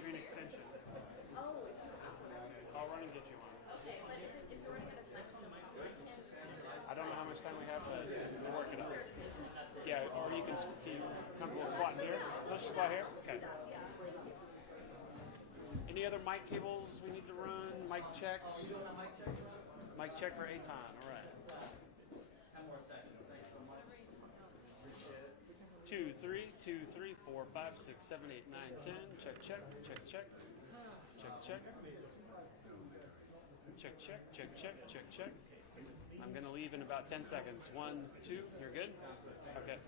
give you an extension. Oh, I'll run and get you one. okay, but if you're running out of time, I don't know how much time we have, but we'll work it out. Yeah, or you can comfortable squatting here. Let's squat here. Okay. Any other mic cables we need to run? Mic checks? Mic check for Aton. All right. 10 more seconds. Thanks so much. Appreciate it. 2, 3, 2, 3, 4, 5, 6, 7, 8, 9, 10. Check, check, check, check. Check, check. Check, check, check, check, check, check. I'm going to leave in about 10 seconds. 1, 2. You're good? Okay.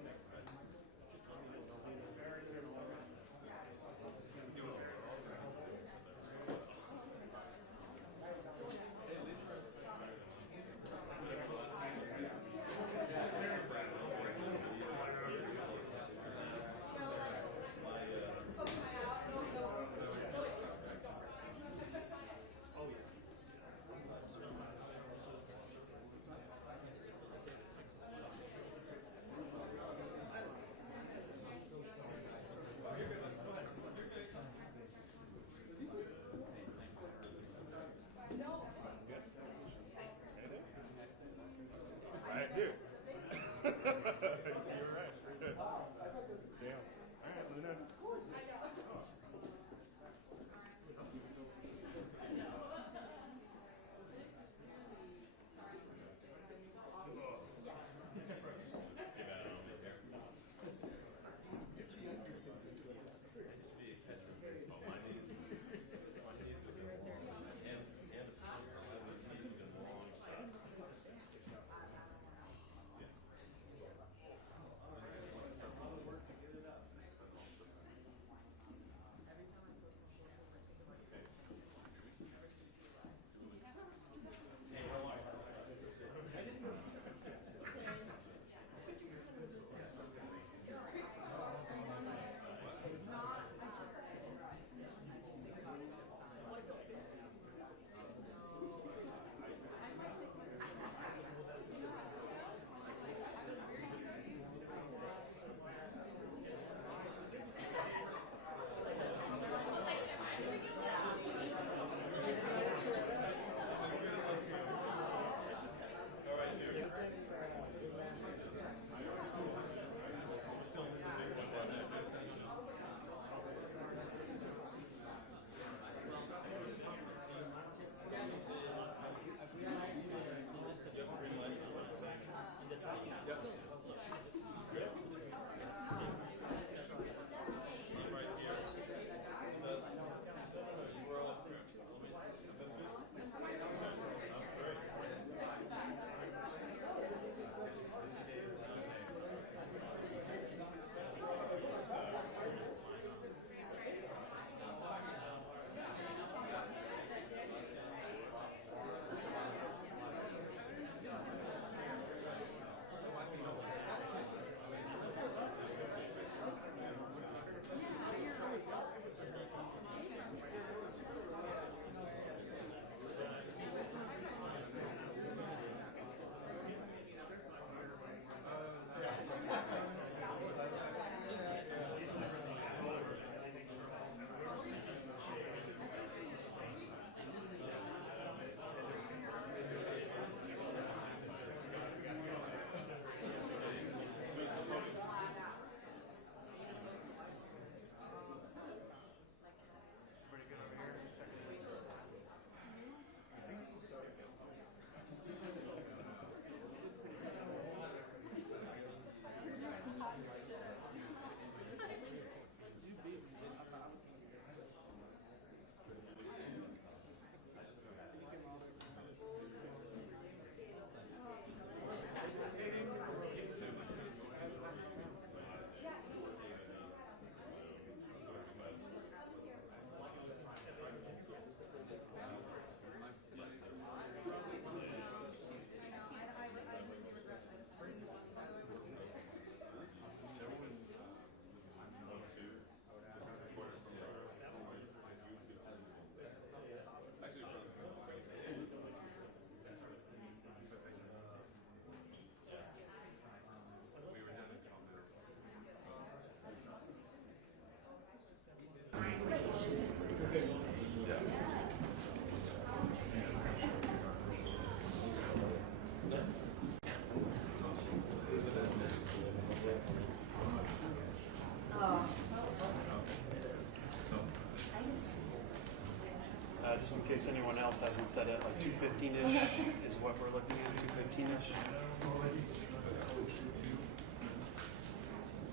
just in case anyone else hasn't said it, like 2:15-ish is what we're looking at, 2:15-ish.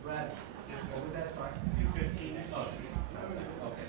Brad, what was that, sorry? 2:15-ish. Oh, okay.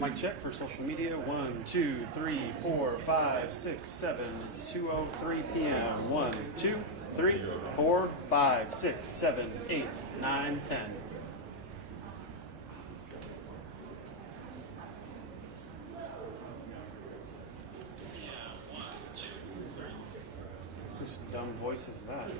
Mic check for social media. 1, 2, 3, 4, 5, 6, 7. It's 2:03 p.m. 1, 2, 3, 4, 5, 6, 7, 8, 9, 10. Whose dumb voice is that?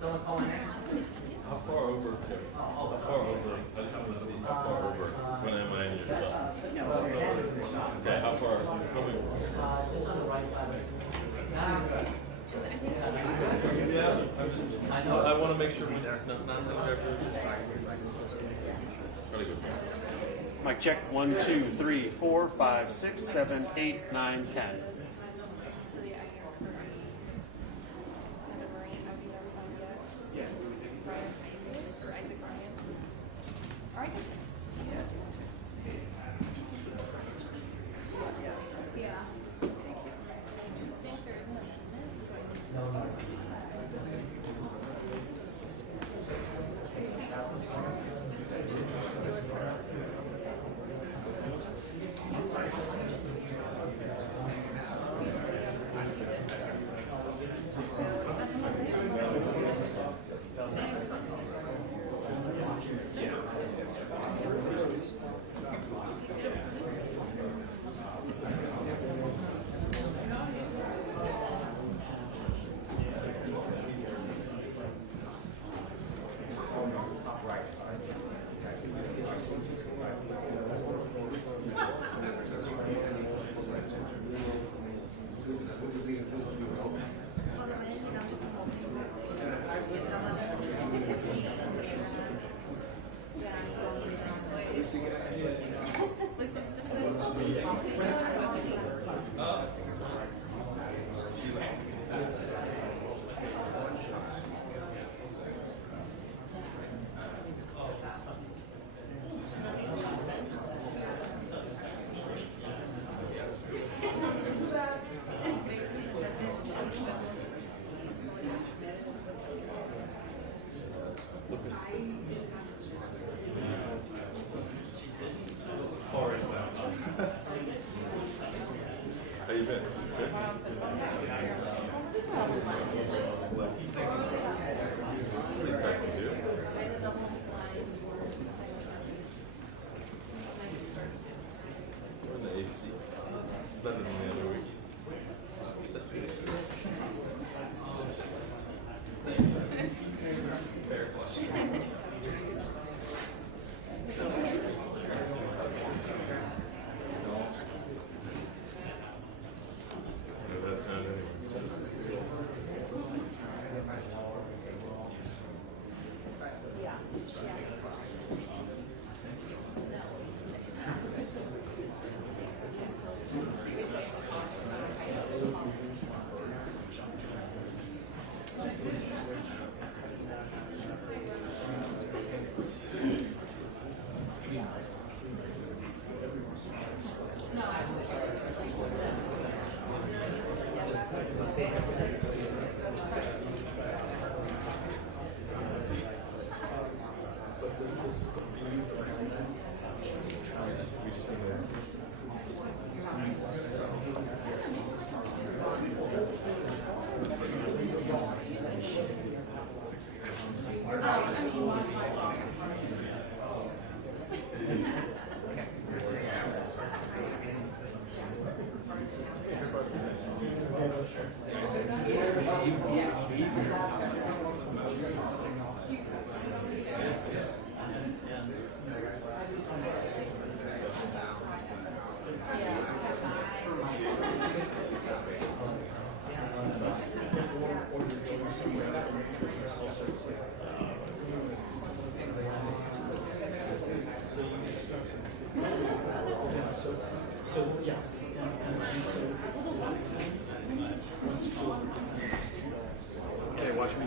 Someone calling in? How far over? I just want to see how far over when am I in your stuff? Okay, how far? Tell me. Just on the right side. Yeah, I know. I want to make sure we not really good. Mic check. 1, 2, 3, 4, 5, 6, 7, 8, 9, 10.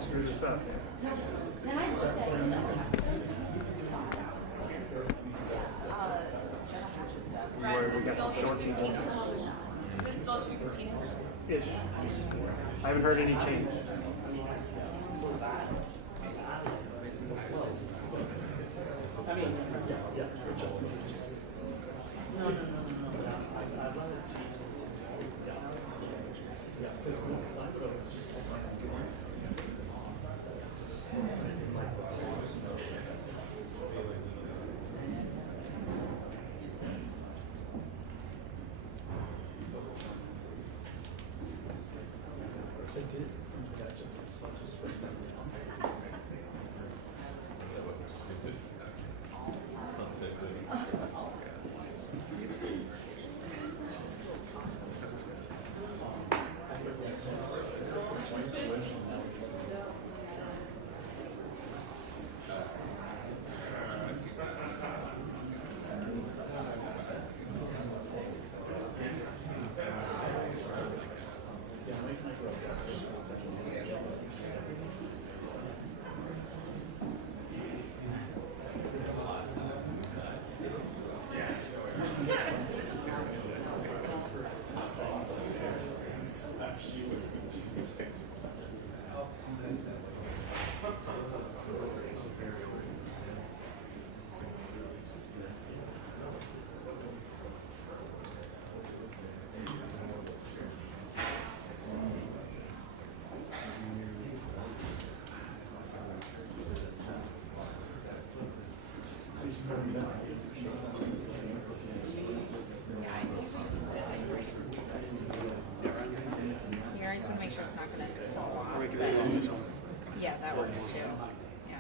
screw this up. Where we got some short people. Ish. I haven't heard any change. I mean, yeah. No. Here, I just want to make sure it's not going to fall off. Or we can put it on this one. Yeah, that works too. Yeah.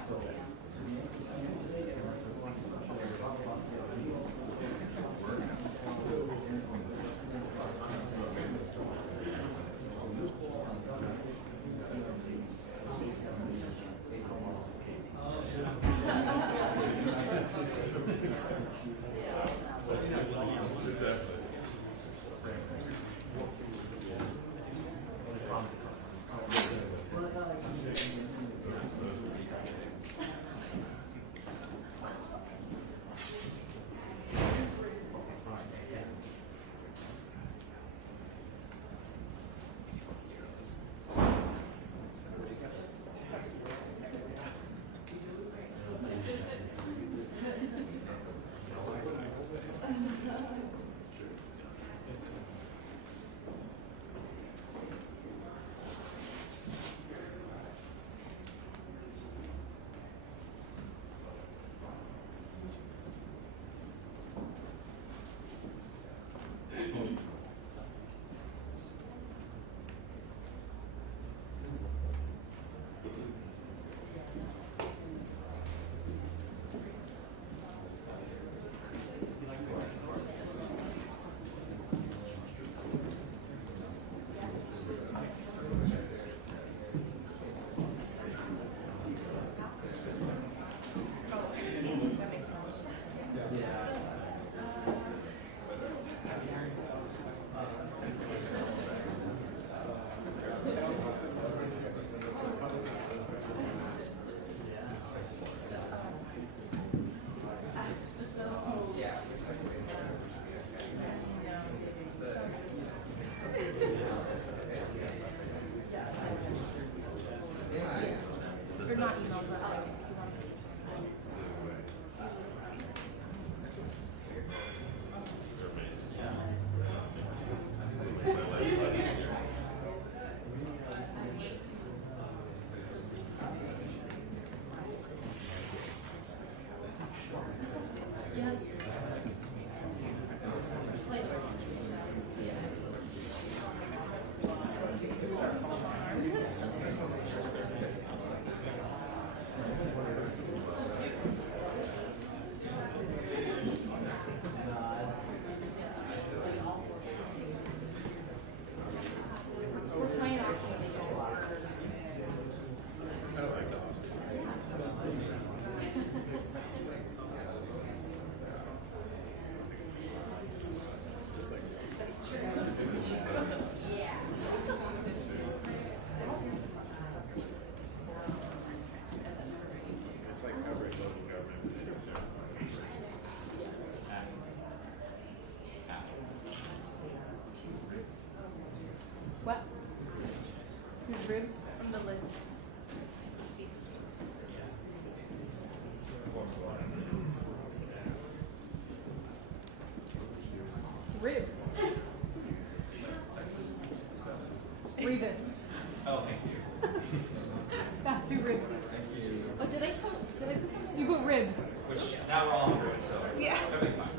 Oh, did I put something? You put ribs. Which now we're all good, so Yeah. everything's fine.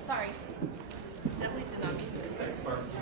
Sorry. Definitely did not mean this. Thanks, barbecue.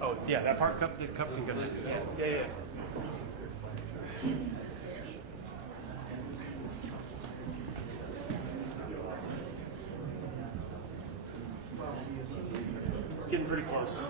Oh, yeah, that part cup, the cup can go. Yeah, yeah. It's getting pretty close.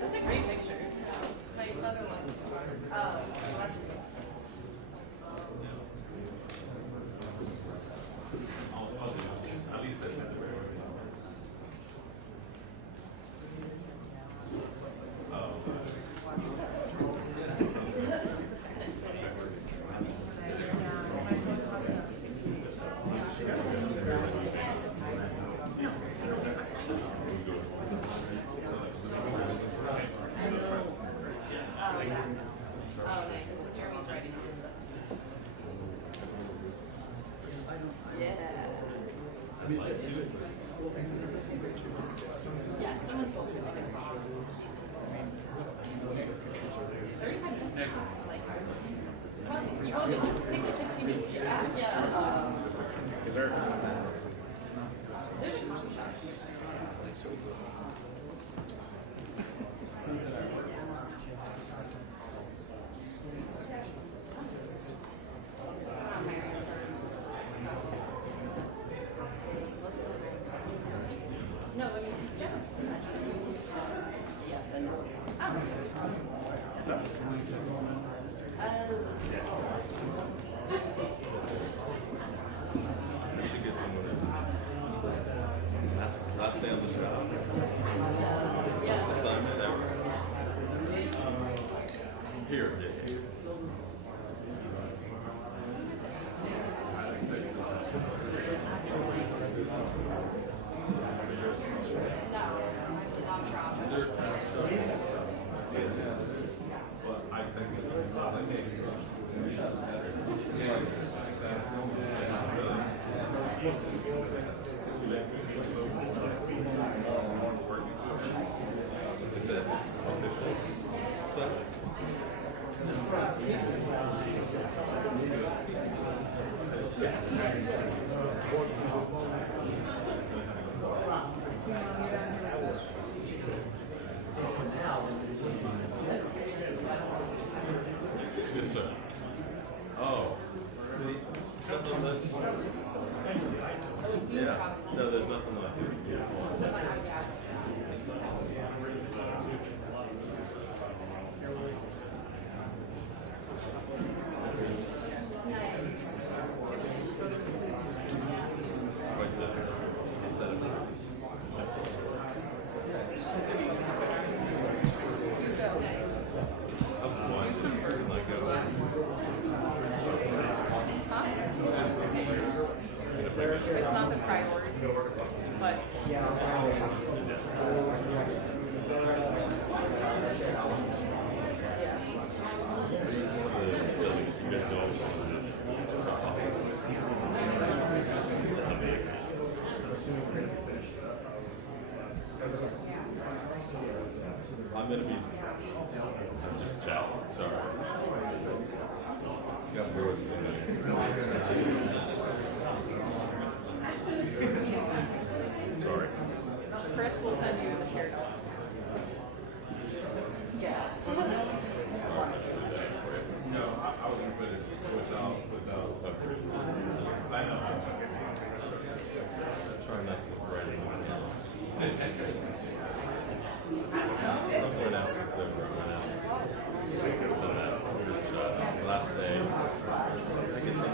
That's a great picture. Nice other one. Is there? No, I mean, Jeff. What's up? She gets someone in. Last day on the job. First assignment ever. Here, Dick. Well, I think Good, sir. Oh. Yeah. No, there's nothing like it. It's not the priority, but I'm gonna be. I'm just chatting. Sorry. Got bored. Sorry. Chris will send you the spirit dog. No, I was gonna put it without. I know. Try not to write it down. I'm going out. Last day. I guess I'm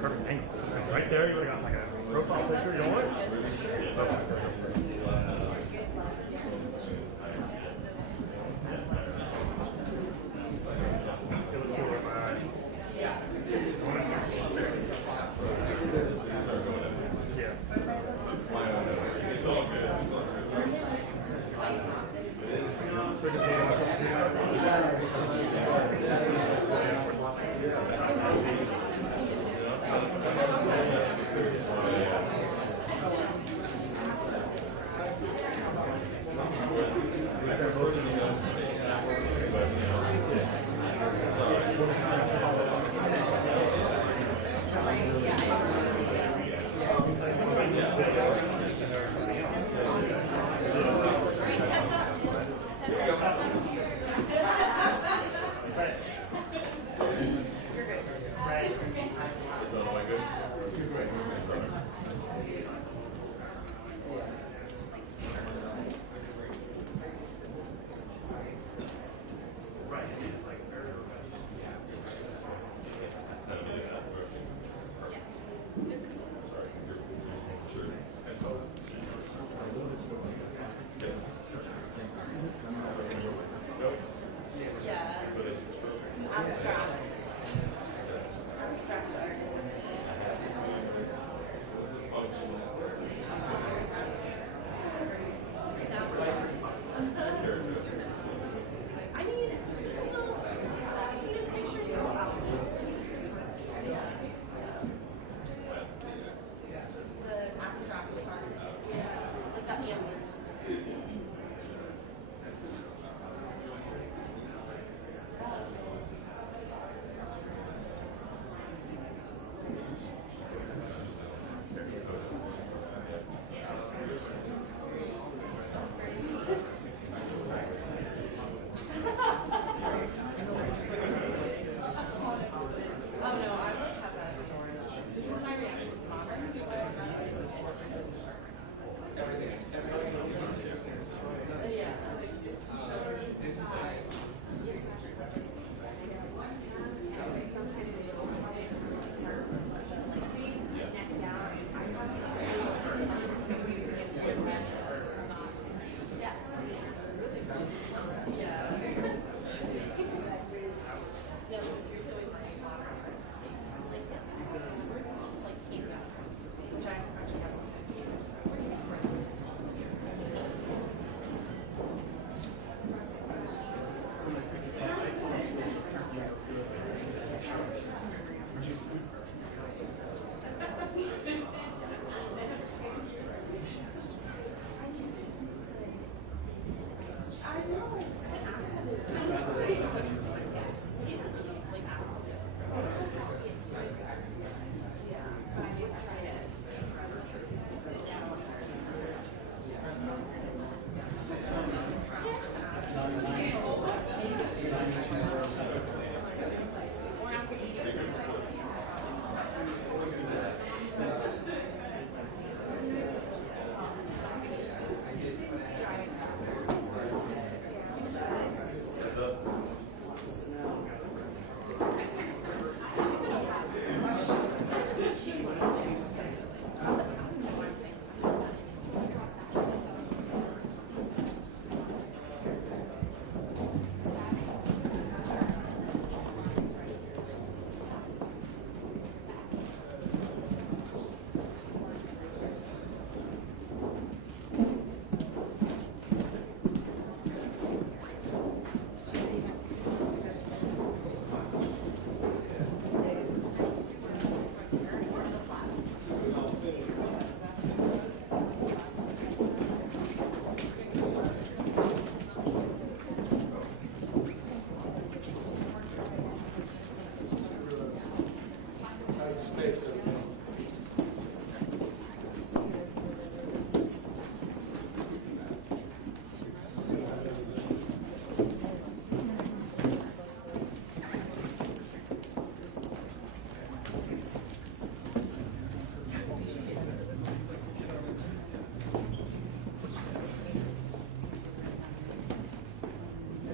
Perfect angle. Right there, you got like a profile picture. You don't want it?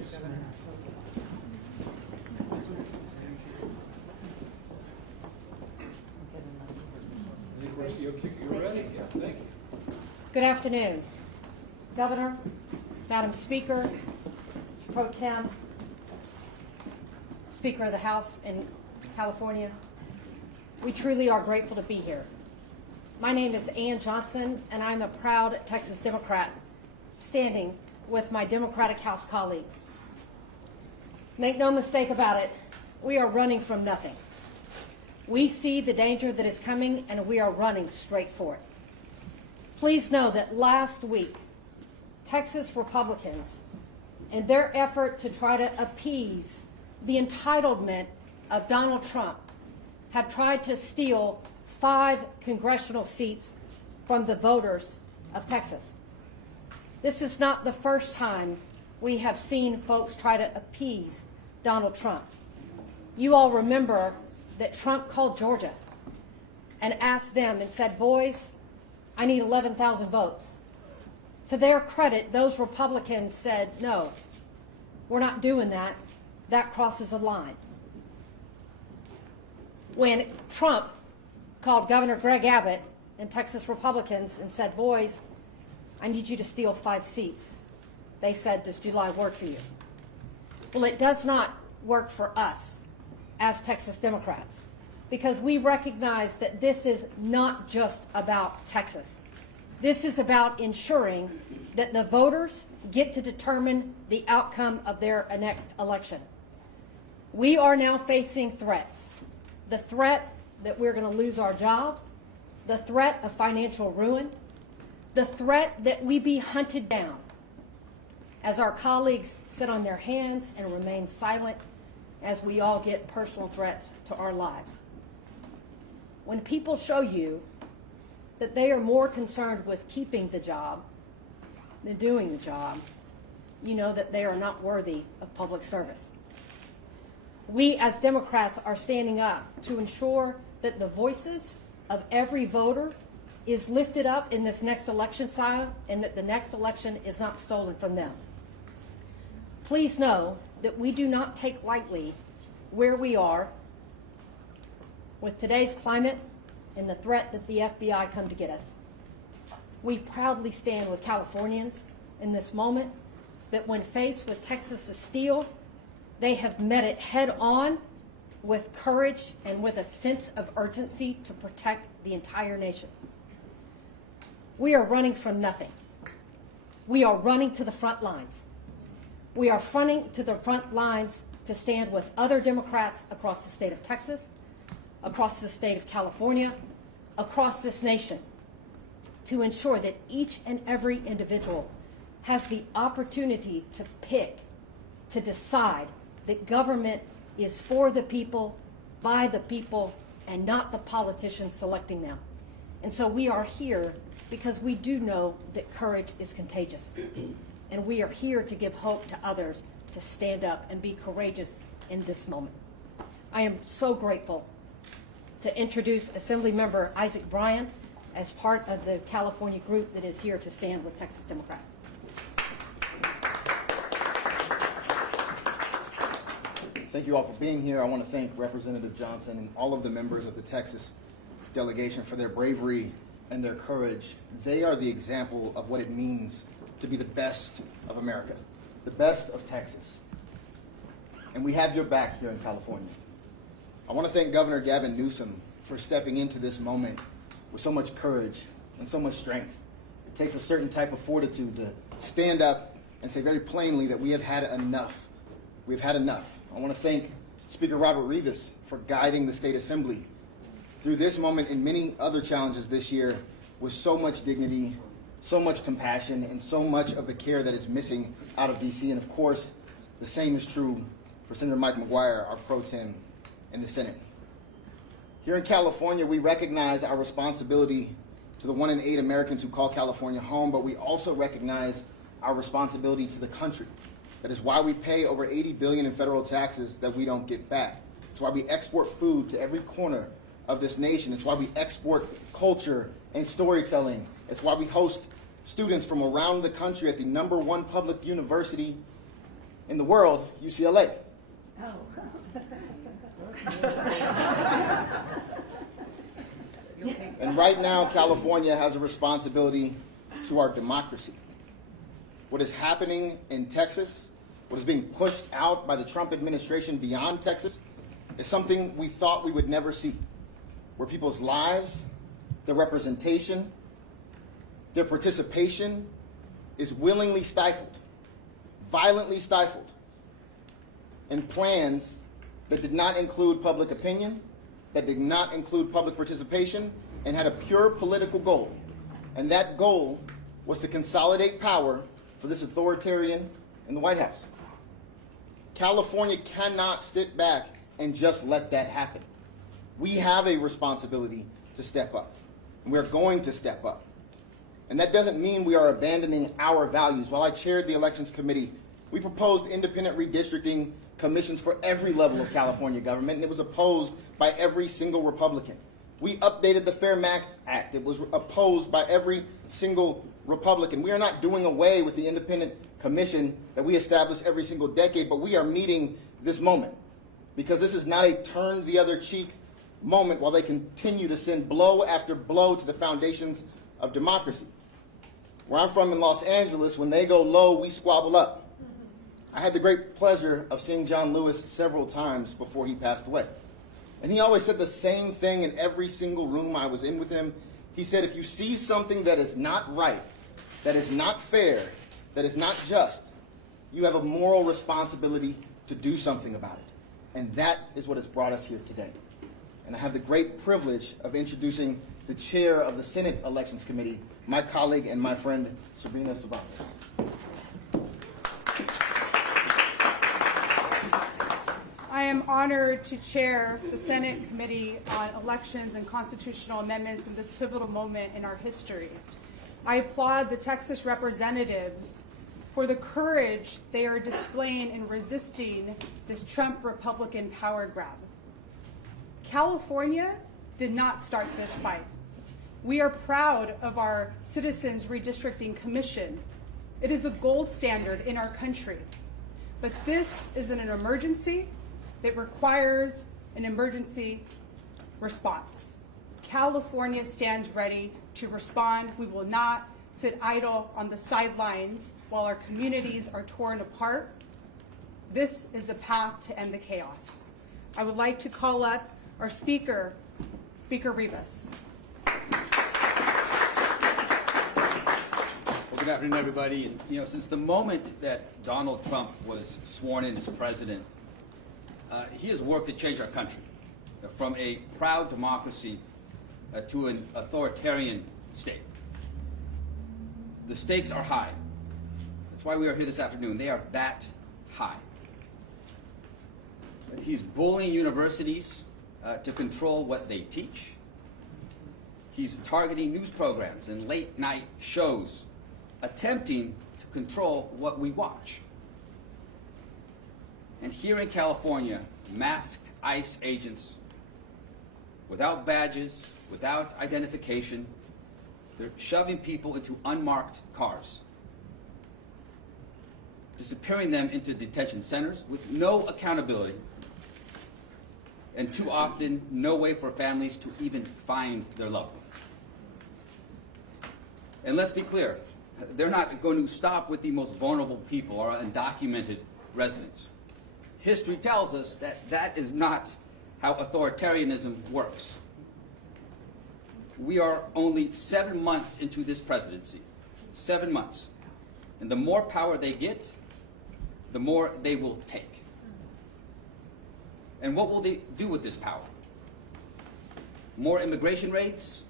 You're ready? Yeah, thank you. Good afternoon, Governor, Madam Speaker, Pro Tem, Speaker of the House in California. We truly are grateful to be here. My name is Ann Johnson, and I'm a proud Texas Democrat standing with my Democratic House colleagues. Make no mistake about it, we are running from nothing. We see the danger that is coming, and we are running straight for it. Please know that last week, Texas Republicans, in their effort to try to appease the entitlement of Donald Trump, have tried to steal 5 congressional seats from the voters of Texas. This is not the first time we have seen folks try to appease Donald Trump. You all remember that Trump called Georgia and asked them and said, boys, I need 11,000 votes. To their credit, those Republicans said, no, we're not doing that. That crosses a line. When Trump called Governor Greg Abbott and Texas Republicans and said, boys, I need you to steal 5 seats, they said, does July work for you? Well, it does not work for us as Texas Democrats, because we recognize that this is not just about Texas. This is about ensuring that the voters get to determine the outcome of their next election. We are now facing threats. The threat that we're going to lose our jobs, the threat of financial ruin, the threat that we be hunted down as our colleagues sit on their hands and remain silent as we all get personal threats to our lives. When people show you that they are more concerned with keeping the job than doing the job, you know that they are not worthy of public service. We as Democrats are standing up to ensure that the voices of every voter is lifted up in this next election cycle and that the next election is not stolen from them. Please know that we do not take lightly where we are with today's climate and the threat that the FBI come to get us. We proudly stand with Californians in this moment that when faced with Texas's steel, they have met it head on with courage and with a sense of urgency to protect the entire nation. We are running from nothing. We are running to the front lines. We are running to the front lines to stand with other Democrats across the state of Texas, across the state of California, across this nation, to ensure that each and every individual has the opportunity to pick, to decide that government is for the people, by the people, and not the politicians selecting them. And so we are here because we do know that courage is contagious. And we are here to give hope to others to stand up and be courageous in this moment. I am so grateful to introduce Assemblymember Isaac Bryan as part of the California group that is here to stand with Texas Democrats. Thank you all for being here. I want to thank Representative Johnson and all of the members of the Texas delegation for their bravery and their courage. They are the example of what it means to be the best of America, the best of Texas. And we have your back here in California. I want to thank Governor Gavin Newsom for stepping into this moment with so much courage and so much strength. It takes a certain type of fortitude to stand up and say very plainly that we have had enough. We've had enough. I want to thank Speaker Robert Rivas for guiding the State Assembly through this moment and many other challenges this year with so much dignity, so much compassion, and so much of the care that is missing out of D.C. And of course, the same is true for Senator Mike McGuire, our pro tem in the Senate. Here in California, we recognize our responsibility to the 1 in 8 Americans who call California home, but we also recognize our responsibility to the country. That is why we pay over $80 billion in federal taxes that we don't get back. It's why we export food to every corner of this nation. It's why we export culture and storytelling. It's why we host students from around the country at the #1 public university in the world, UCLA. And right now, California has a responsibility to our democracy. What is happening in Texas, what is being pushed out by the Trump administration beyond Texas, is something we thought we would never see, where people's lives, their representation, their participation is willingly stifled, violently stifled, in plans that did not include public opinion, that did not include public participation, and had a pure political goal. And that goal was to consolidate power for this authoritarian in the White House. California cannot sit back and just let that happen. We have a responsibility to step up, and we're going to step up. And that doesn't mean we are abandoning our values. While I chaired the Elections Committee, we proposed independent redistricting commissions for every level of California government, and it was opposed by every single Republican. We updated the Fair Max Act. It was opposed by every single Republican. We are not doing away with the independent commission that we establish every single decade, but we are meeting this moment, because this is not a turn the other cheek moment while they continue to send blow after blow to the foundations of democracy. Where I'm from in Los Angeles, when they go low, we squabble up. I had the great pleasure of seeing John Lewis several times before he passed away. And he always said the same thing in every single room I was in with him. He said, if you see something that is not right, that is not fair, that is not just, you have a moral responsibility to do something about it. And that is what has brought us here today. And I have the great privilege of introducing the chair of the Senate Elections Committee, my colleague and my friend, Sabrina Sabat. I am honored to chair the Senate Committee on Elections and Constitutional Amendments in this pivotal moment in our history. I applaud the Texas representatives for the courage they are displaying in resisting this Trump Republican power grab. California did not start this fight. We are proud of our Citizens Redistricting Commission. It is a gold standard in our country. But this is an emergency that requires an emergency response. California stands ready to respond. We will not sit idle on the sidelines while our communities are torn apart. This is a path to end the chaos. I would like to call up our Speaker, Speaker Rivas. Well, good afternoon, everybody. And, since the moment that Donald Trump was sworn in as president, he has worked to change our country from a proud democracy to an authoritarian state. The stakes are high. That's why we are here this afternoon. They are that high. He's bullying universities to control what they teach. He's targeting news programs and late-night shows, attempting to control what we watch. And here in California, masked ICE agents, without badges, without identification, they're shoving people into unmarked cars, disappearing them into detention centers with no accountability, and too often no way for families to even find their loved ones. And let's be clear, they're not going to stop with the most vulnerable people, our undocumented residents. History tells us that that is not how authoritarianism works. We are only 7 months into this presidency, 7 months. And the more power they get, the more they will take. And what will they do with this power? More immigration raids?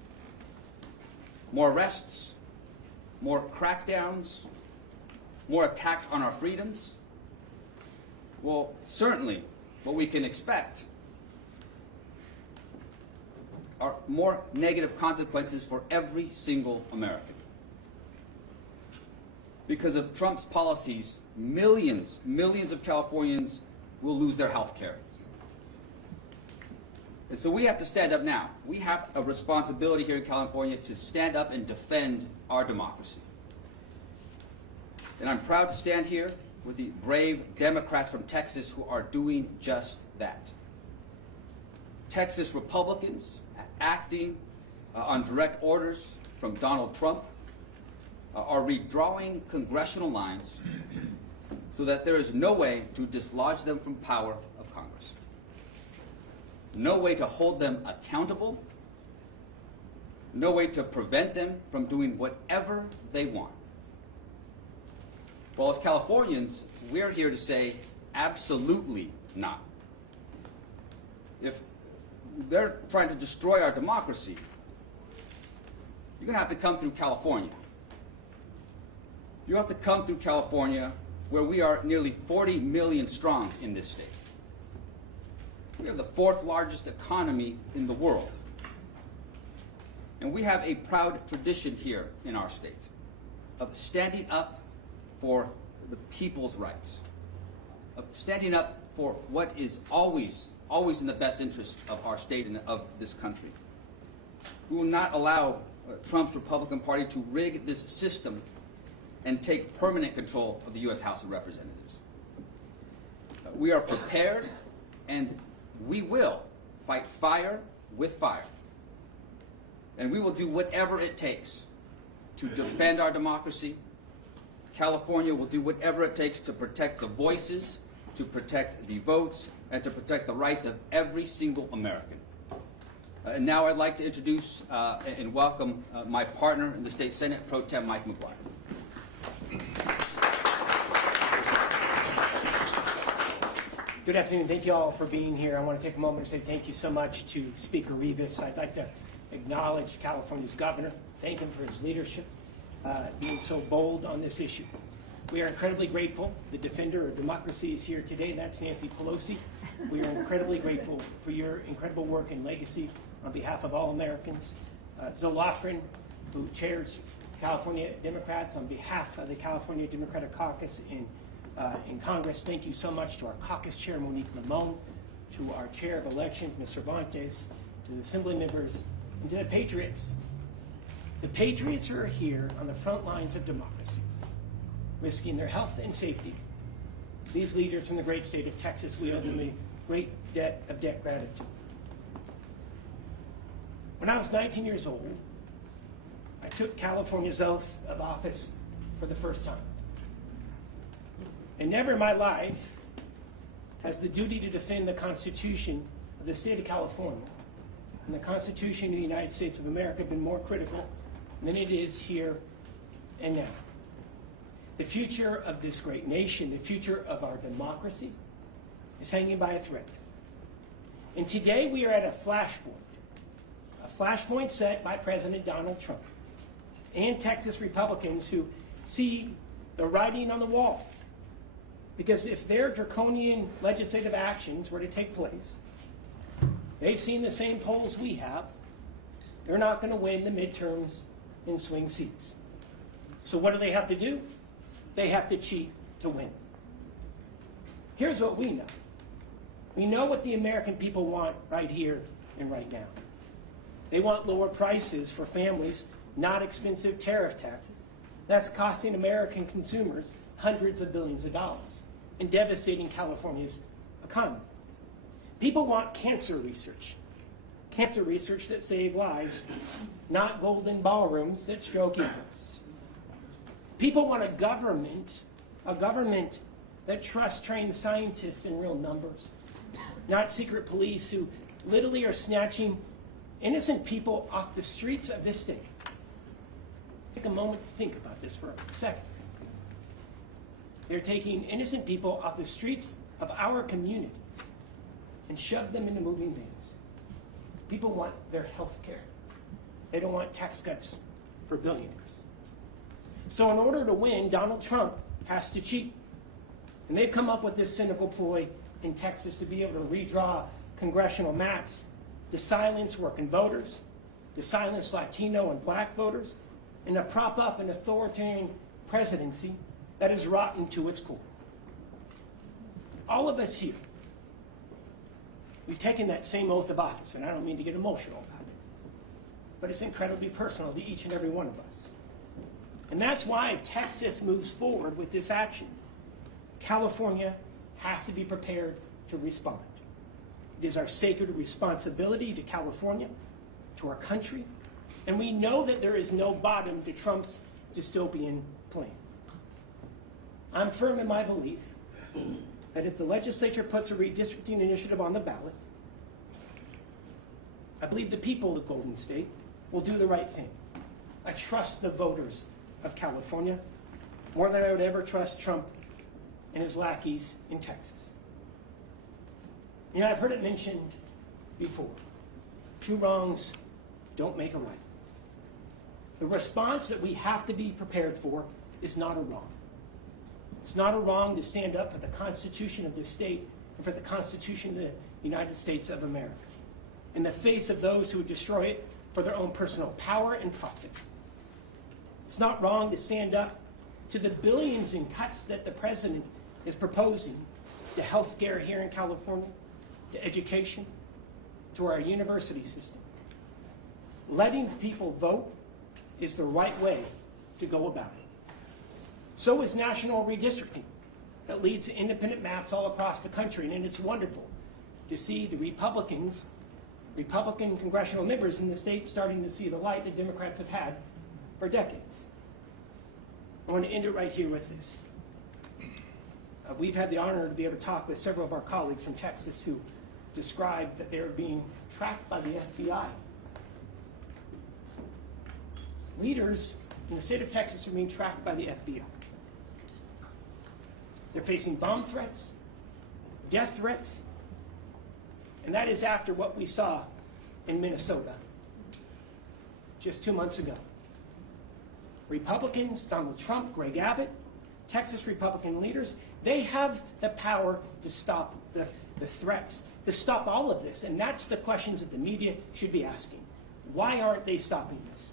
More arrests? More crackdowns? More attacks on our freedoms? Well, certainly what we can expect are more negative consequences for every single American. Because of Trump's policies, millions of Californians will lose their health care. And so we have to stand up now. We have a responsibility here in California to stand up and defend our democracy. And I'm proud to stand here with the brave Democrats from Texas who are doing just that. Texas Republicans acting on direct orders from Donald Trump are redrawing congressional lines so that there is no way to dislodge them from power of Congress, no way to hold them accountable, no way to prevent them from doing whatever they want. Well, as Californians, we're here to say absolutely not. If they're trying to destroy our democracy, you're going to have to come through California. You have to come through California, where we are nearly 40 million strong in this state. We have the 4th largest economy in the world. And we have a proud tradition here in our state of standing up for the people's rights, of standing up for what is always in the best interest of our state and of this country. We will not allow Trump's Republican Party to rig this system and take permanent control of the U.S. House of Representatives. We are prepared, and we will fight fire with fire. And we will do whatever it takes to defend our democracy. California will do whatever it takes to protect the voices, to protect the votes, and to protect the rights of every single American. And now I'd like to introduce and welcome my partner in the State Senate, Pro Tem Mike McGuire. Good afternoon. Thank you all for being here. I want to take a moment to say thank you so much to Speaker Rivas. I'd like to acknowledge California's governor, thank him for his leadership, being so bold on this issue. We are incredibly grateful. The defender of democracy is here today. That's Nancy Pelosi. We are incredibly grateful for your incredible work and legacy on behalf of all Americans. Zoe Lofgren, who chairs California Democrats on behalf of the California Democratic Caucus in Congress, thank you so much to our caucus chair, Monique Limon, to our chair of elections, Ms. Cervantes, to the assembly members, and to the patriots. The patriots are here on the front lines of democracy, risking their health and safety. These leaders from the great state of Texas, we owe them a great debt of gratitude. When I was 19 years old, I took California's oath of office for the first time. And never in my life has the duty to defend the Constitution of the state of California and the Constitution of the United States of America been more critical than it is here and now. The future of this great nation, the future of our democracy, is hanging by a thread. And today we are at a flashpoint set by President Donald Trump and Texas Republicans who see the writing on the wall. Because if their draconian legislative actions were to take place, they've seen the same polls we have, they're not going to win the midterms in swing seats. So what do they have to do? They have to cheat to win. Here's what we know. We know what the American people want right here and right now. They want lower prices for families, not expensive tariff taxes. That's costing American consumers hundreds of billions of dollars and devastating California's economy. People want cancer research that save lives, not golden ballrooms that stroke egos. People want a government that trusts trained scientists in real numbers, not secret police who literally are snatching innocent people off the streets of this state. Take a moment to think about this for a second. They're taking innocent people off the streets of our communities and shove them into moving vans. People want their health care. They don't want tax cuts for billionaires. So in order to win, Donald Trump has to cheat. And they've come up with this cynical ploy in Texas to be able to redraw congressional maps to silence working voters, to silence Latino and black voters, and to prop up an authoritarian presidency that is rotten to its core. All of us here, we've taken that same oath of office, and I don't mean to get emotional about it, but it's incredibly personal to each and every one of us. And that's why if Texas moves forward with this action, California has to be prepared to respond. It is our sacred responsibility to California, to our country, and we know that there is no bottom to Trump's dystopian plan. I'm firm in my belief that if the legislature puts a redistricting initiative on the ballot, I believe the people of the Golden State will do the right thing. I trust the voters of California more than I would ever trust Trump and his lackeys in Texas. You know, I've heard it mentioned before. 2 wrongs don't make a right. The response that we have to be prepared for is not a wrong. It's not a wrong to stand up for the Constitution of this state and for the Constitution of the United States of America in the face of those who would destroy it for their own personal power and profit. It's not wrong to stand up to the billions in cuts that the president is proposing to health care here in California, to education, to our university system. Letting people vote is the right way to go about it. So is national redistricting that leads to independent maps all across the country, and it's wonderful to see the Republican congressional members in the state starting to see the light that Democrats have had for decades. I want to end it right here with this. We've had the honor to be able to talk with several of our colleagues from Texas who described that they're being tracked by the FBI. Leaders in the state of Texas are being tracked by the FBI. They're facing bomb threats, death threats, and that is after what we saw in Minnesota just 2 months ago. Republicans, Donald Trump, Greg Abbott, Texas Republican leaders, they have the power to stop the threats, to stop all of this. And that's the questions that the media should be asking. Why aren't they stopping this?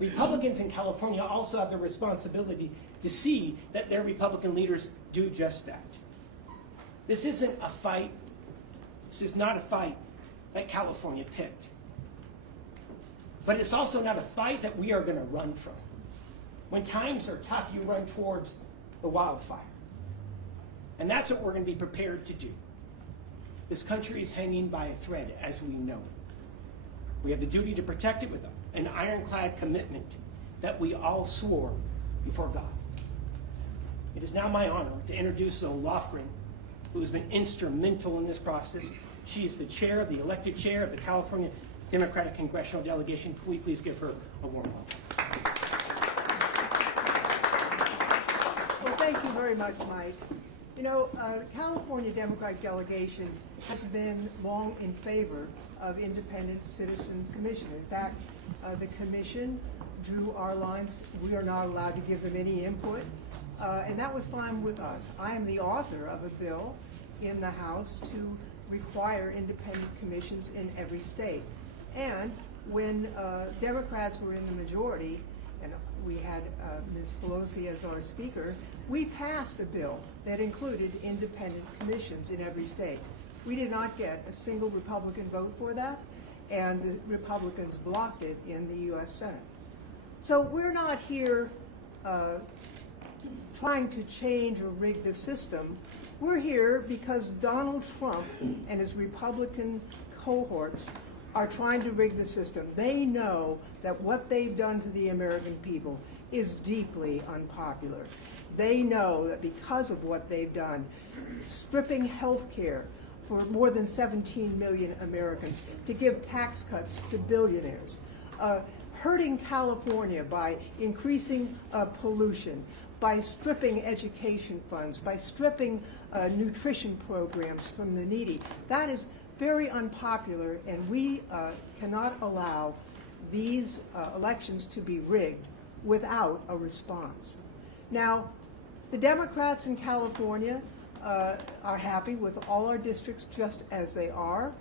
Republicans in California also have the responsibility to see that their Republican leaders do just that. This isn't a fight. This is not a fight that California picked. But it's also not a fight that we are going to run from. When times are tough, you run towards the wildfire. And that's what we're going to be prepared to do. This country is hanging by a thread, as we know. We have the duty to protect it with an ironclad commitment that we all swore before God. It is now my honor to introduce Zoe Lofgren, who has been instrumental in this process. She is the chair, the elected chair of the California Democratic Congressional Delegation. Can we please give her a warm welcome? Well, thank you very much, Mike. You know, California Democratic Delegation has been long in favor of independent citizens commission. In fact, the commission drew our lines. We are not allowed to give them any input, and that was fine with us. I am the author of a bill in the House to require independent commissions in every state. And when Democrats were in the majority, and we had Ms. Pelosi as our speaker, we passed a bill that included independent commissions in every state. We did not get a single Republican vote for that, and the Republicans blocked it in the U.S. Senate. So we're not here trying to change or rig the system. We're here because Donald Trump and his Republican cohorts are trying to rig the system. They know that what they've done to the American people is deeply unpopular. They know that because of what they've done, stripping health care for more than 17 million Americans, to give tax cuts to billionaires, hurting California by increasing pollution, by stripping education funds, by stripping nutrition programs from the needy. That is very unpopular, and we cannot allow these elections to be rigged without a response. Now, the Democrats in California are happy with all our districts just as they are,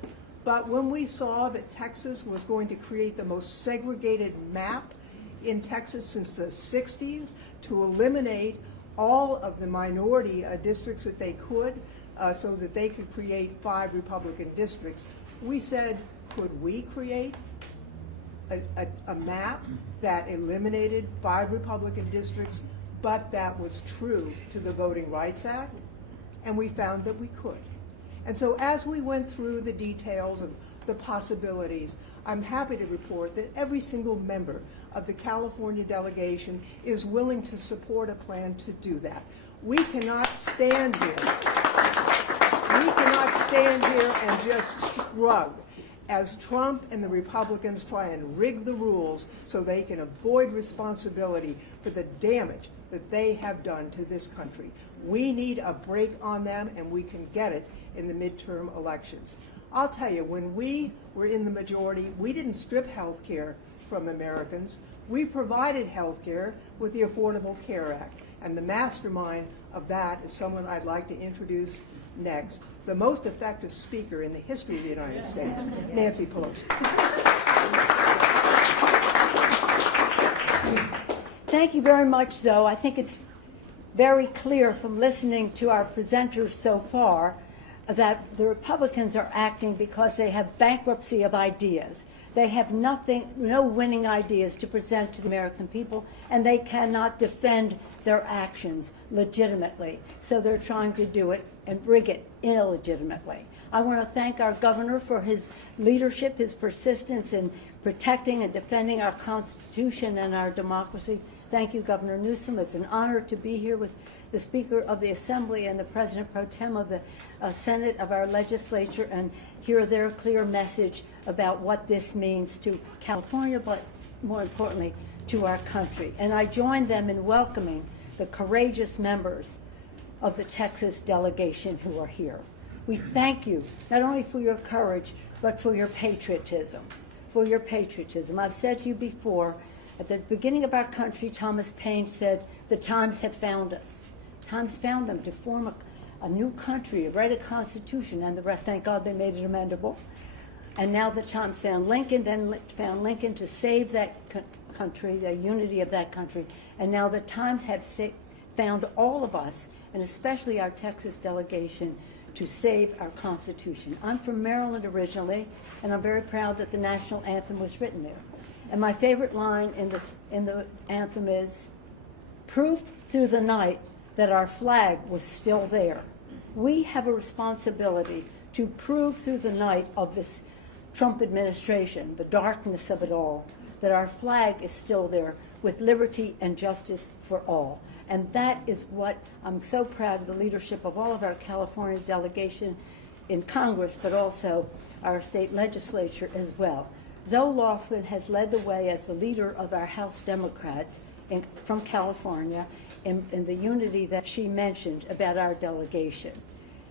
but when we saw that Texas was going to create the most segregated map in Texas since the 60s to eliminate all of the minority districts that they could, so that they could create 5 Republican districts, we said, could we create a map that eliminated 5 Republican districts but that was true to the Voting Rights Act, and we found that we could. And so as we went through the details of the possibilities, I'm happy to report that every single member of the California delegation is willing to support a plan to do that. We cannot stand here. We cannot stand here and just shrug as Trump and the Republicans try and rig the rules so they can avoid responsibility for the damage that they have done to this country. We need a break on them, and we can get it in the midterm elections. I'll tell you, when we were in the majority, we didn't strip health care from Americans. We provided health care with the Affordable Care Act. And the mastermind of that is someone I'd like to introduce next, the most effective speaker in the history of the United States, Nancy Pelosi. Thank you very much, Zoe. I think it's very clear from listening to our presenters so far that the Republicans are acting because they have bankruptcy of ideas. They have no winning ideas to present to the American people, and they cannot defend their actions legitimately. So they're trying to do it and rig it illegitimately. I want to thank our governor for his leadership, his persistence in protecting and defending our Constitution and our democracy. Thank you, Governor Newsom. It's an honor to be here with the Speaker of the Assembly and the President Pro Tem of the Senate of our legislature and hear their clear message about what this means to California, but more importantly, to our country. And I join them in welcoming the courageous members of the Texas delegation who are here. We thank you not only for your courage, but for your patriotism. For your patriotism. I've said to you before, at the beginning of our country, Thomas Paine said, "The times have found us." Times found them to form a new country, to write a constitution, and the rest, thank God, they made it amendable. And now the times found Lincoln, then found Lincoln to save that country, the unity of that country. And now the times have found all of us, and especially our Texas delegation, to save our Constitution. I'm from Maryland originally, and I'm very proud that the national anthem was written there. And my favorite line in the anthem is, "Proof through the night that our flag was still there." We have a responsibility to prove through the night of this Trump administration, the darkness of it all, that our flag is still there with liberty and justice for all. And that is what I'm so proud of the leadership of all of our California delegation in Congress, but also our state legislature as well. Zoe Lofgren has led the way as the leader of our House Democrats from California in the unity that she mentioned about our delegation.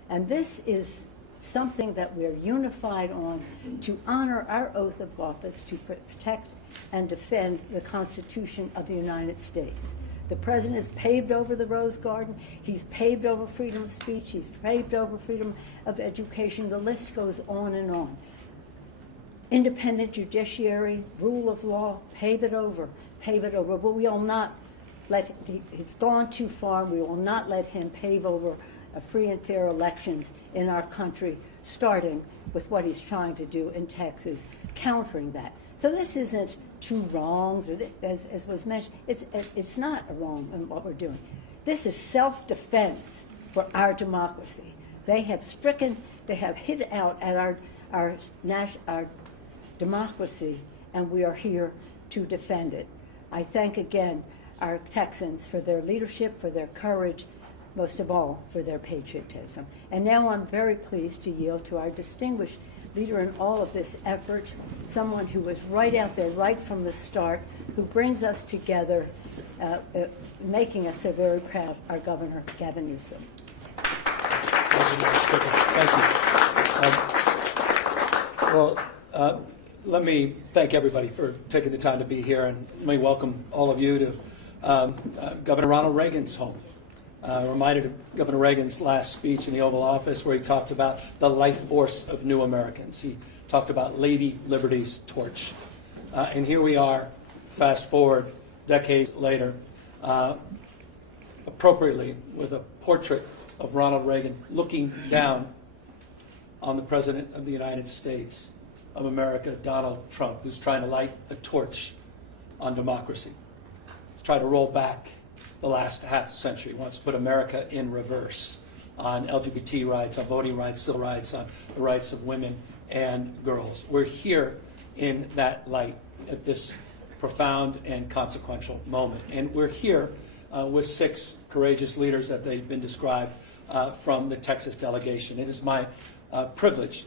And this is something that we're unified on to honor our oath of office to protect and defend the Constitution of the United States. The president has paved over the Rose Garden. He's paved over freedom of speech. He's paved over freedom of education. The list goes on and on. Independent judiciary, rule of law, pave it over. But we will not let, he's gone too far. We will not let him pave over free and fair elections in our country, starting with what he's trying to do in Texas, countering that. So this isn't two wrongs, or as was mentioned, it's not a wrong in what we're doing. This is self-defense for our democracy. They have hit out at our democracy, and we are here to defend it. I thank again our Texans for their leadership, for their courage, most of all for their patriotism. And now I'm very pleased to yield to our distinguished leader in all of this effort, someone who was right out there right from the start, who brings us together, making us so very proud, our Governor, Gavin Newsom. Thank you. Let me thank everybody for taking the time to be here, and let me welcome all of you to Governor Ronald Reagan's home. Reminded of Governor Reagan's last speech in the Oval Office, where he talked about the life force of new Americans. He talked about Lady Liberty's torch. And here we are, fast forward decades later, appropriately with a portrait of Ronald Reagan looking down on the President of the United States of America, Donald Trump, who's trying to light a torch on democracy. He's trying to roll back the last half century, wants to put America in reverse on LGBT rights, on voting rights, civil rights, on the rights of women and girls. We're here in that light at this profound and consequential moment. And we're here with 6 courageous leaders that they've been described from the Texas delegation. It is my privilege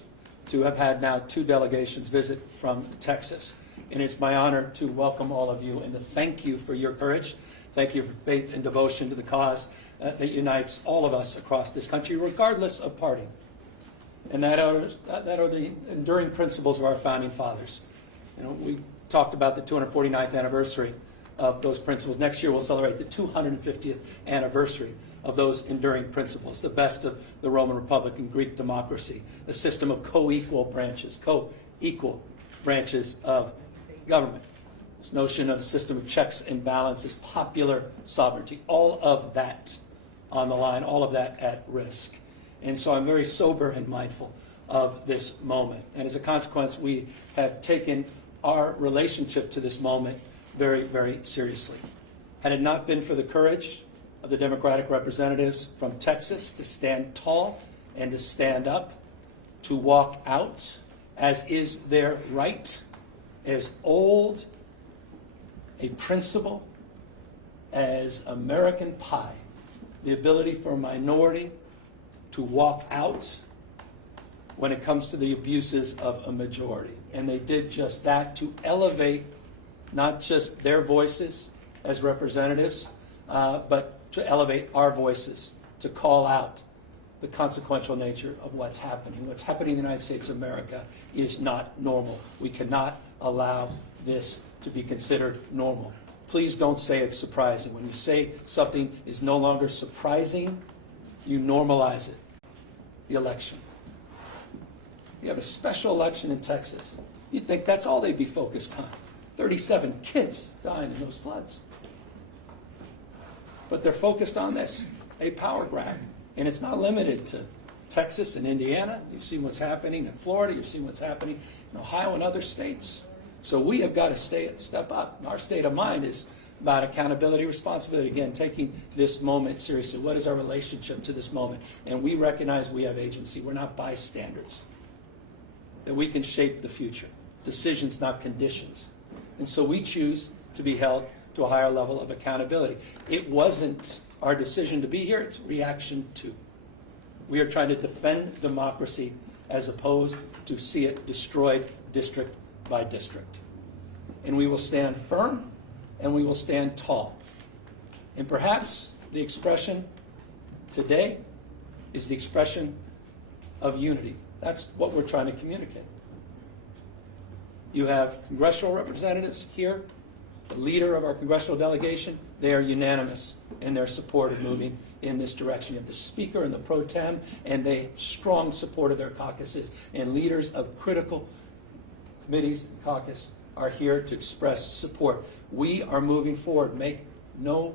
to have had now 2 delegations visit from Texas. And it's my honor to welcome all of you and to thank you for your courage. Thank you for faith and devotion to the cause that unites all of us across this country, regardless of party. And that are the enduring principles of our founding fathers. You know, we talked about the 249th anniversary of those principles. Next year we'll celebrate the 250th anniversary of those enduring principles, the best of the Roman Republic and Greek democracy, a system of co-equal branches of government. This notion of a system of checks and balances, popular sovereignty, all of that on the line, all of that at risk. And so I'm very sober and mindful of this moment. And as a consequence, we have taken our relationship to this moment very, very seriously. Had it not been for the courage of the Democratic representatives from Texas to stand tall and to stand up, to walk out, as is their right, as old a principle as American pie, the ability for a minority to walk out when it comes to the abuses of a majority. And they did just that to elevate not just their voices as representatives, but to elevate our voices, to call out the consequential nature of what's happening. What's happening in the United States of America is not normal. We cannot allow this to be considered normal. Please don't say it's surprising. When you say something is no longer surprising, you normalize it. The election. You have a special election in Texas. You'd think that's all they'd be focused on. 37 kids dying in those floods. But they're focused on this, a power grab. And it's not limited to Texas and Indiana. You've seen what's happening in Florida. You've seen what's happening in Ohio and other states. So we have got to step up. Our state of mind is about accountability, responsibility. Again, taking this moment seriously. What is our relationship to this moment? And we recognize we have agency. We're not bystanders. That we can shape the future. Decisions, not conditions. And so we choose to be held to a higher level of accountability. It wasn't our decision to be here. It's reaction to. We are trying to defend democracy as opposed to see it destroyed district by district. And we will stand firm and we will stand tall. And perhaps the expression today is the expression of unity. That's what we're trying to communicate. You have congressional representatives here, the leader of our congressional delegation. They are unanimous in their support of moving in this direction. You have the Speaker and the Pro Tem, and they strong support of their caucuses. And leaders of critical committees and caucus are here to express support. We are moving forward. Make no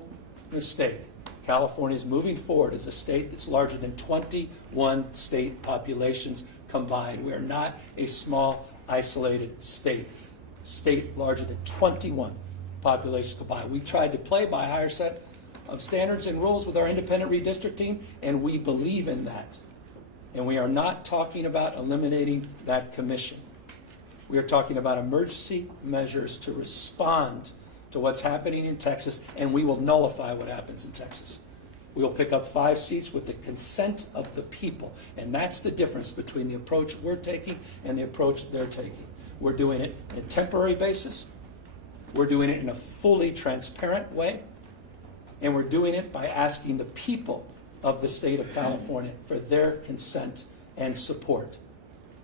mistake. California is moving forward as a state that's larger than 21 state populations combined. We are not a small, isolated state. State larger than 21 populations combined. We tried to play by a higher set of standards and rules with our independent redistricting, and we believe in that. And we are not talking about eliminating that commission. We are talking about emergency measures to respond to what's happening in Texas, and we will nullify what happens in Texas. We will pick up 5 seats with the consent of the people, and that's the difference between the approach we're taking and the approach they're taking. We're doing it on a temporary basis. We're doing it in a fully transparent way, and we're doing it by asking the people of the state of California for their consent and support.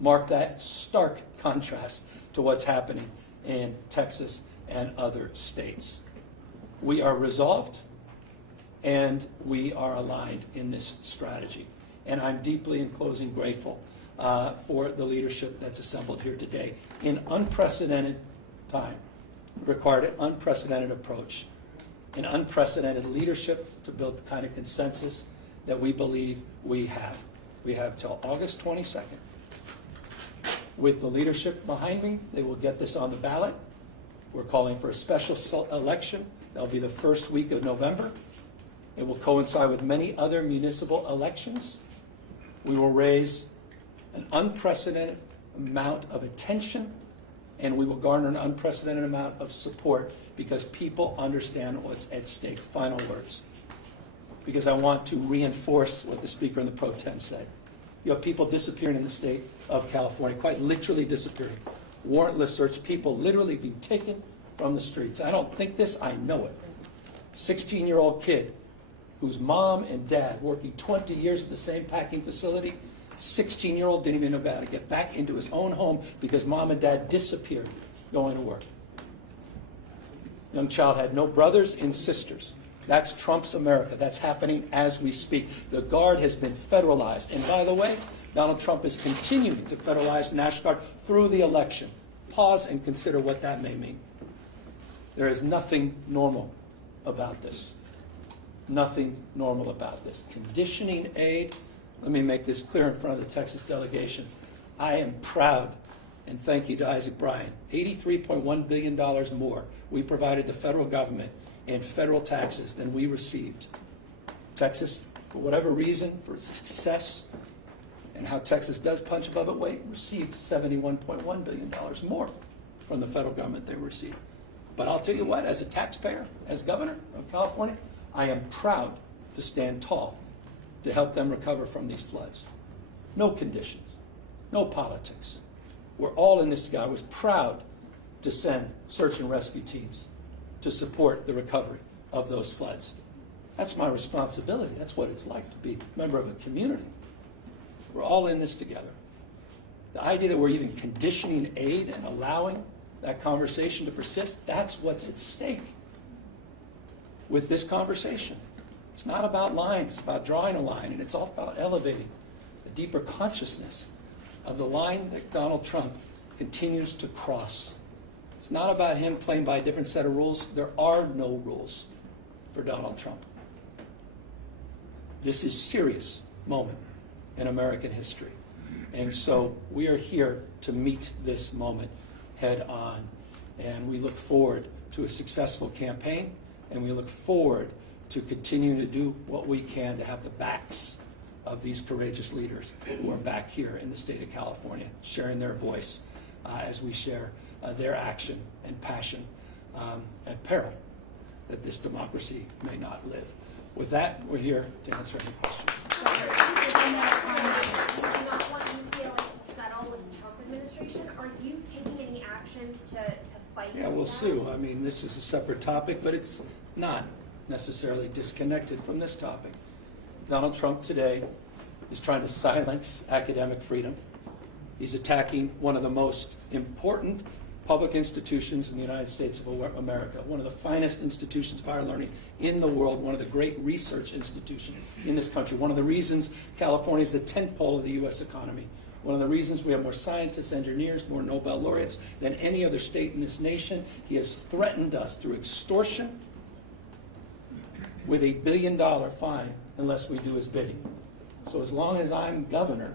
Mark that stark contrast to what's happening in Texas and other states. We are resolved and we are aligned in this strategy. And I'm deeply, in closing, grateful for the leadership that's assembled here today in unprecedented time. It required an unprecedented approach, an unprecedented leadership to build the kind of consensus that we believe we have. We have till August 22nd. With the leadership behind me, they will get this on the ballot. We're calling for a special election That'll be the first week of November. It will coincide with many other municipal elections. We will raise an unprecedented amount of attention, and we will garner an unprecedented amount of support because people understand what's at stake. Final words. Because I want to reinforce what the Speaker and the Pro Tem said. You have people disappearing in the state of California, quite literally disappearing. Warrantless search, people literally being taken from the streets. I don't think this, I know it. 16-year-old kid whose mom and dad working 20 years at the same packing facility, 16-year-old didn't even know how to get back into his own home because mom and dad disappeared going to work. Young child had no brothers and sisters. That's Trump's America. That's happening as we speak. The Guard has been federalized. And by the way, Donald Trump is continuing to federalize the National Guard through the election. Pause and consider what that may mean. There is nothing normal about this. Nothing normal about this. Conditioning aid, let me make this clear in front of the Texas delegation. I am proud, and thank you to Isaac Bryan, $83.1 billion more we provided the federal government in federal taxes than we received. Texas, for whatever reason, for success and how Texas does punch above its weight, received $71.1 billion more from the federal government they received. But I'll tell you what, as a taxpayer, as governor of California, I am proud to stand tall to help them recover from these floods. No conditions, no politics. We're all in this together. I was proud to send search and rescue teams to support the recovery of those floods. That's my responsibility. That's what it's like to be a member of a community. We're all in this together. The idea that we're even conditioning aid and allowing that conversation to persist, that's what's at stake with this conversation. It's not about lines, it's about drawing a line, and it's all about elevating a deeper consciousness of the line that Donald Trump continues to cross. It's not about him playing by a different set of rules. There are no rules for Donald Trump. This is a serious moment in American history. And so we are here to meet this moment head on. And we look forward to a successful campaign, and we look forward to continuing to do what we can to have the backs of these courageous leaders who are back here in the state of California, sharing their voice as we share their action and passion at peril that this democracy may not live. With that, we're here to answer any questions. Do you not want UCLA to settle with the Trump administration? Are you taking any actions to fight? Yeah, we'll sue. I mean, this is a separate topic, but it's not necessarily disconnected from this topic. Donald Trump today is trying to silence academic freedom. He's attacking one of the most important public institutions in the United States of America, one of the finest institutions of higher learning in the world, one of the great research institutions in this country, one of the reasons California is the tentpole of the U.S. economy, one of the reasons we have more scientists, engineers, more Nobel laureates than any other state in this nation. He has threatened us through extortion with $1 billion fine unless we do his bidding. So as long as I'm governor,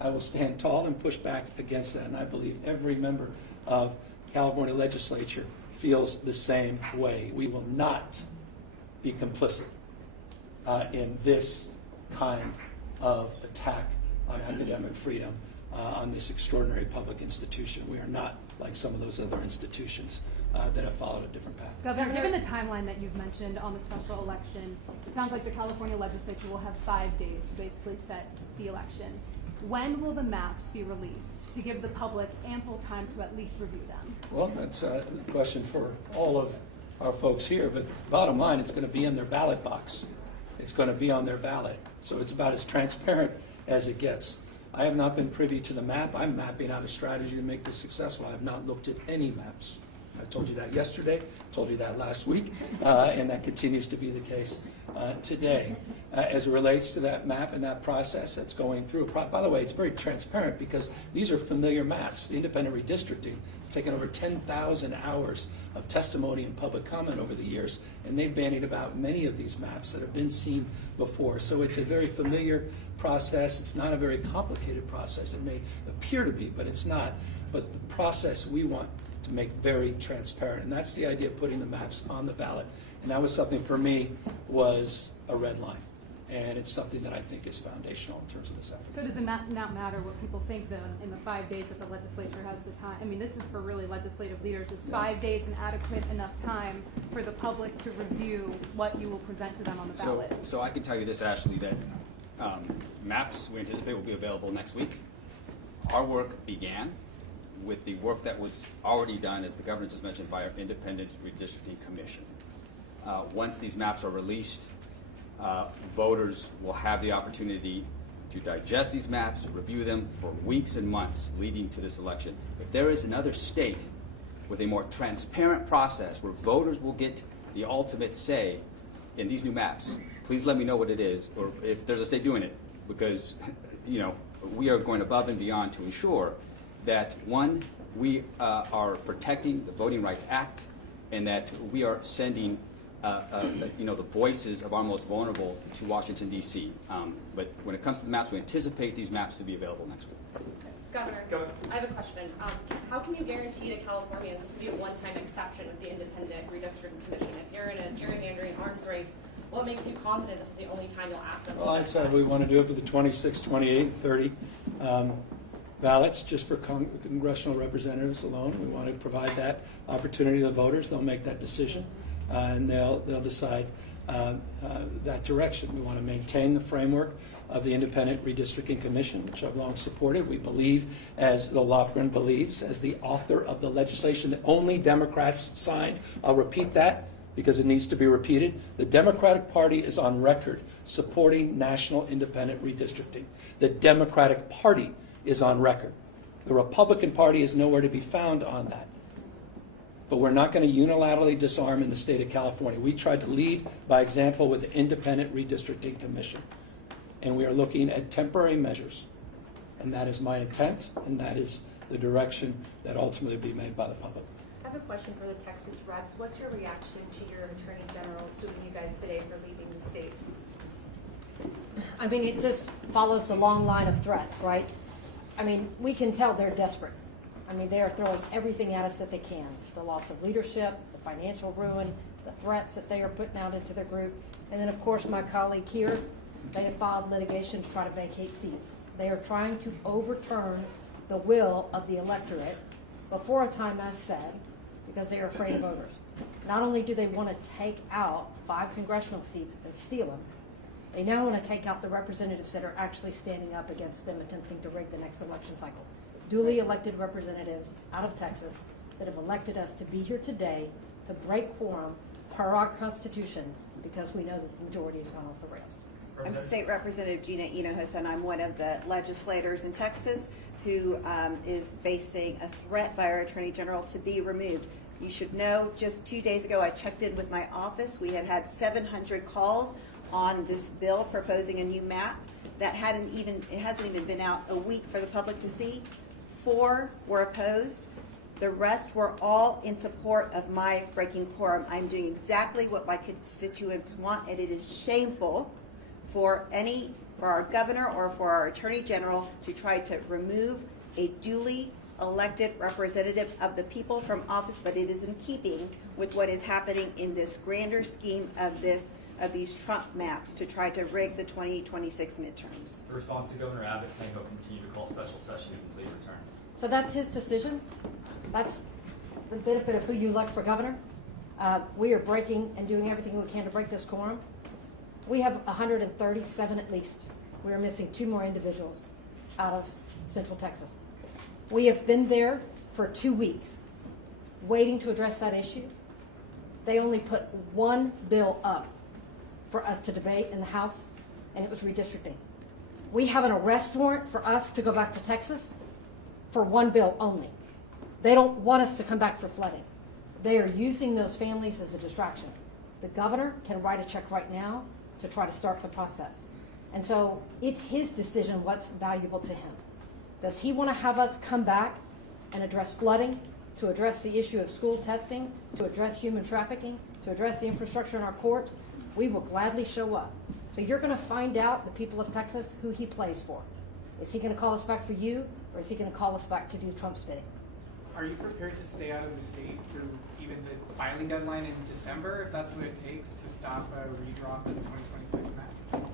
I will stand tall and push back against that, and I believe every member of California legislature feels the same way. We will not be complicit in this kind of attack on academic freedom on this extraordinary public institution. We are not like some of those other institutions that have followed a different path. Governor, given the timeline that you've mentioned on the special election, it sounds like the California legislature will have 5 days to basically set the election. When will the maps be released to give the public ample time to at least review them? Well, that's a question for all of our folks here, but bottom line, it's going to be in their ballot box. It's going to be on their ballot. So it's about as transparent as it gets. I have not been privy to the map. I'm mapping out a strategy to make this successful. I have not looked at any maps. I told you that yesterday, told you that last week, and that continues to be the case today. As it relates to that map and that process that's going through. By the way, it's very transparent because these are familiar maps. The independent redistricting has taken over 10,000 hours of testimony and public comment over the years, and they've bandied about many of these maps that have been seen before. So it's a very familiar process. It's not a very complicated process. It may appear to be, but it's not. But the process we want to make very transparent. And that's the idea of putting the maps on the ballot. And that was something for me was a red line. And it's something that I think is foundational in terms of this effort. So does it not matter what people think then in the 5 days that the legislature has the time? I mean, this is for really legislative leaders. Is 5 days an adequate enough time for the public to review what you will present to them on the ballot? So I can tell you this, Ashley, that maps we anticipate will be available next week. Our work began with the work that was already done, as the governor just mentioned, by our independent redistricting commission. Once these maps are released, voters will have the opportunity to digest these maps, review them for weeks and months leading to this election. If there is another state with a more transparent process where voters will get the ultimate say in these new maps, please let me know what it is, or if there's a state doing it, because we are going above and beyond to ensure that, one, we are protecting the Voting Rights Act, and that we are sending the voices of our most vulnerable to Washington, D.C. But when it comes to the maps, we anticipate these maps to be available next week. Governor, I have a question. How can you guarantee to Californians this will be a one-time exception of the independent redistricting commission? If you're in a gerrymandering arms race, what makes you confident this is the only time you'll ask them? Well, I'd say we want to do it for the 26, 28, and 30 ballots, just for congressional representatives alone. We want to provide that opportunity to the voters. They'll make that decision, and they'll decide that direction. We want to maintain the framework of the Independent Redistricting Commission, which I've long supported. We believe, as the Lofgren believes, as the author of the legislation that only Democrats signed. I'll repeat that because it needs to be repeated. The Democratic Party is on record supporting national independent redistricting. The Democratic Party is on record. The Republican Party is nowhere to be found on that. But we're not going to unilaterally disarm in the state of California. We tried to lead by example with the Independent Redistricting Commission. And we are looking at temporary measures. And that is my intent, and that is the direction that ultimately will be made by the public. I have a question for the Texas reps. What's your reaction to your Attorney General suing you guys today for leaving the state? I mean, it just follows the long line of threats, right? I mean, we can tell they're desperate. I mean, they are throwing everything at us that they can. The loss of leadership, the financial ruin, the threats that they are putting out into their group. And then, of course, my colleague here, they have filed litigation to try to vacate seats. They are trying to overturn the will of the electorate before a time as said, because they are afraid of voters. Not only do they want to take out 5 congressional seats and steal them, they now want to take out the representatives that are actually standing up against them attempting to rig the next election cycle. Duly elected representatives out of Texas that have elected us to be here today to break quorum per our Constitution because we know that the majority has gone off the rails. I'm State Representative Gina Hinojosa, and I'm one of the legislators in Texas who is facing a threat by our Attorney General to be removed. You should know, just 2 days ago I checked in with my office. We had 700 calls on this bill proposing a new map. It hasn't even been out a week for the public to see. 4 were opposed. The rest were all in support of my breaking quorum. I'm doing exactly what my constituents want, and it is shameful for our governor or for our Attorney General to try to remove a duly elected representative of the people from office, but it is in keeping with what is happening in this grander scheme of these Trump maps to try to rig the 2026 midterms. The response to Governor Abbott saying he'll continue to call special sessions until you return. So that's his decision. That's the benefit of who you elect for governor. We are breaking and doing everything we can to break this quorum. We have 137 at least. We are missing 2 more individuals out of Central Texas. We have been there for 2 weeks waiting to address that issue. They only put 1 bill up for us to debate in the House, and it was redistricting. We have an arrest warrant for us to go back to Texas for 1 bill only. They don't want us to come back for flooding. They are using those families as a distraction. The governor can write a check right now to try to start the process. And so it's his decision what's valuable to him. Does he want to have us come back and address flooding, to address the issue of school testing, to address human trafficking, to address the infrastructure in our courts? We will gladly show up. So you're going to find out, the people of Texas, who he plays for. Is he going to call us back for you, or is he going to call us back to do Trump's bidding? are you prepared to stay out of the state through even the filing deadline in December, if that's what it takes to stop a redraw for the 2026 map?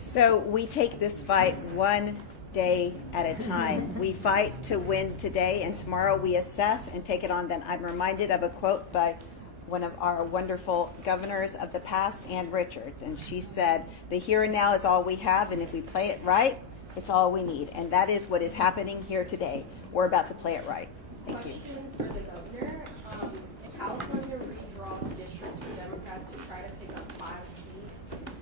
So we take this fight one day at a time. We fight to win today, and tomorrow we assess and take it on then. I'm reminded of a quote by one of our wonderful governors of the past, Ann Richards, and she said, "The here and now is all we have, and if we play it right, it's all we need." And that is what is happening here today. We're about to play it right. Thank you. Question for the governor. If California redraws districts for Democrats to try to pick up 5 seats,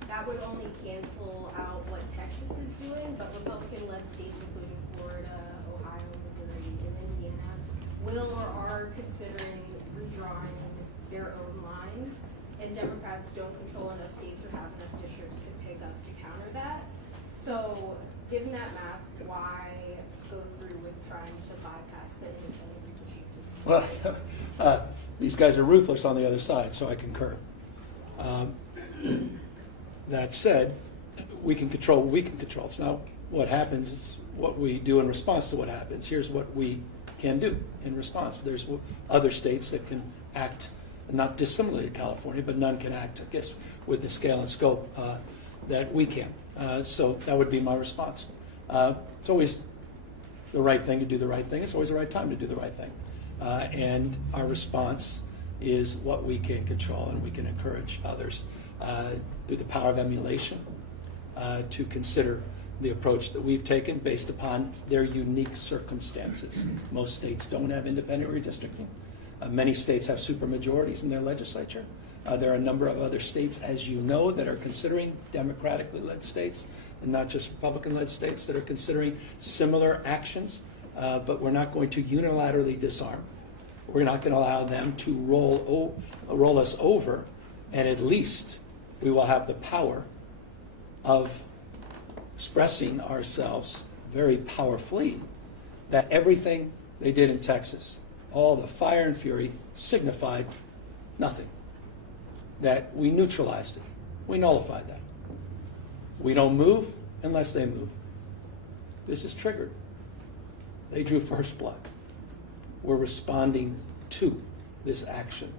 that would only cancel out what Texas is doing, but Republican-led states, including Florida, Ohio, Missouri, and Indiana, will or are considering redrawing their own lines, and Democrats don't control enough states or have enough districts to pick up to counter that. So, given that map, why go through with trying to bypass the independent regime? Well, these guys are ruthless on the other side, so I concur. That said, we can control what we can control. It's not what happens, it's what we do in response to what happens. Here's what we can do in response. There's other states that can act not dissimilarly to California, but none can act, I guess, with the scale and scope that we can. So that would be my response. It's always the right thing to do the right thing. It's always the right time to do the right thing. And our response is what we can control, and we can encourage others through the power of emulation to consider the approach that we've taken based upon their unique circumstances. Most states don't have independent redistricting. Many states have supermajorities in their legislature. There are a number of other states, as you know, that are considering democratically led states, and not just Republican-led states that are considering similar actions, but we're not going to unilaterally disarm. We're not going to allow them to roll us over, and at least we will have the power of expressing ourselves very powerfully that everything they did in Texas, all the fire and fury, signified nothing. That we neutralized it. We nullified that. We don't move unless they move. This is triggered. They drew first blood. We're responding to this action.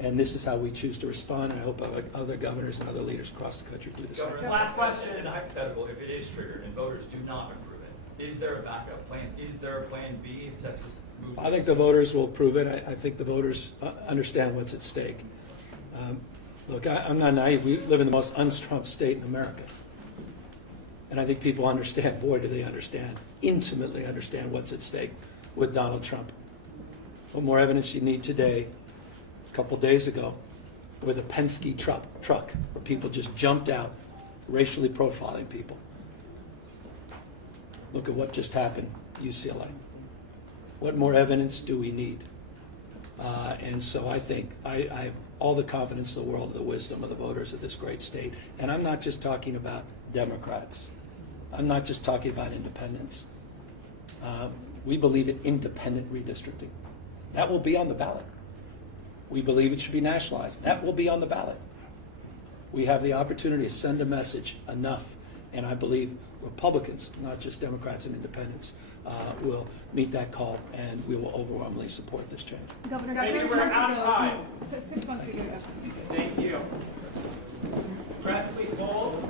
And this is how we choose to respond, and I hope other governors and other leaders across the country do the same. Governor, last question. In a hypothetical, if it is triggered and voters do not approve it, is there a backup plan? Is there a plan B if Texas moves? I think the voters will approve it. I think the voters understand what's at stake. Look, I'm not naive. We live in the most un-Trump state in America. And I think people understand, boy, do they understand, intimately understand what's at stake with Donald Trump. What more evidence you need today, a couple days ago, with a Penske truck where people just jumped out, racially profiling people. Look at what just happened, UCLA. What more evidence do we need? And so I think I have all the confidence in the world, the wisdom of the voters of this great state. And I'm not just talking about Democrats. I'm not just talking about independents. We believe in independent redistricting. That will be on the ballot. We believe it should be nationalized. That will be on the ballot. We have the opportunity to send a message enough, and I believe Republicans, not just Democrats and independents, will meet that call, and we will overwhelmingly support this change. Governor, Thank you. We're out of time. 6 months ago. Thank you. Press, please hold.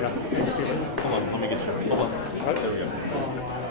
data. Hold on, let me get some. Hold on. There we go.